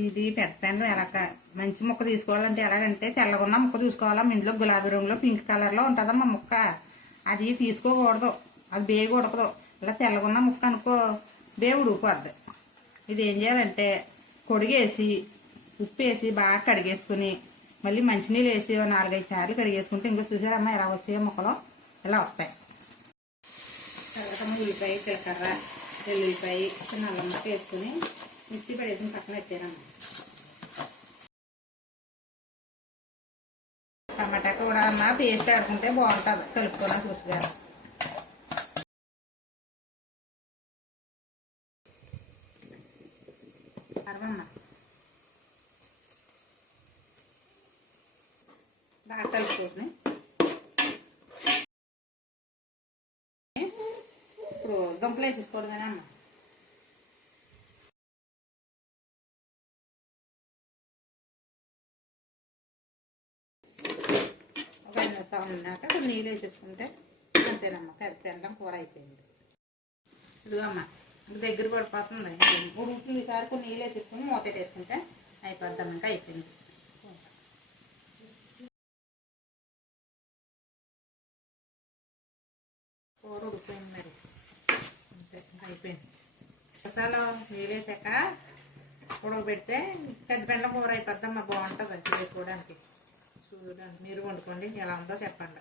ఇది పెద్ద పెన్ను ఎలాగ మంచి ముక్క తీసుకోవాలంటే ఎలాగంటే తెల్లగున్న ముక్క చూసుకోవాలా. ఇందులో గులాబీ రంగులో పింక్ కలర్లో ఉంటుందమ్మా ముక్క. అది తీసుకోకూడదు, అది బేగు ఉడకదు. ఇలా తెల్లగున్న ముక్క అనుకో బేగు ఉడికిపోద్ది. ఇది ఏం చేయాలంటే కొడిగేసి ఉప్పు వేసి బాగా కడిగేసుకుని మళ్ళీ మంచినీళ్ళు వేసి 4-5 సార్లు కడిగేసుకుంటే ఇంకో చూసారమ్మా ఎలా వచ్చాయో ముక్కలు ఇలా వస్తాయి. తర్వాత ఉల్లిపాయ, జీలకర్ర, వెల్లుల్లిపాయ, చిన్న అల్లం ముక్క వేసుకుని మిక్సీ పడేసి పక్కన పెట్టారమ్మా. టమాటా కూడా అమ్మ పేస్ట్ ఆడుకుంటే బాగుంటుంది కలుపుకొని చూసుగా. అరవమ్మా బాగా కలుపుకొని ఇప్పుడు దుంపలు వేసేసుకోవడమేనమ్మా. ఒక 5 నిమిషాలు ఉన్నాక కొన్ని నీళ్ళు వేసేసుకుంటే అంతేనమ్మా, పెండం కూర అయిపోయింది. ఇదిగో అమ్మ దగ్గర పడిపోతుంది, ఉడుకుతుంది. ఈసారి కొన్ని నీళ్ళు వేసేసుకుని మూత వేసుకుంటే అయిపోద్దామంటే అయిపోయింది. కూర ఉడిపోయింది మరి అంతే అయిపోయింది. మసాలా నీళ్ళు వేసాక ఉడకబెడితే పెద్ద పెండ్ల కూర అయిపోద్దమ్మా, బాగుంటుంది అది చేసుకోవడానికి. చూడండి, మీరు వండుకోండి ఎలా ఉందో చెప్పండి.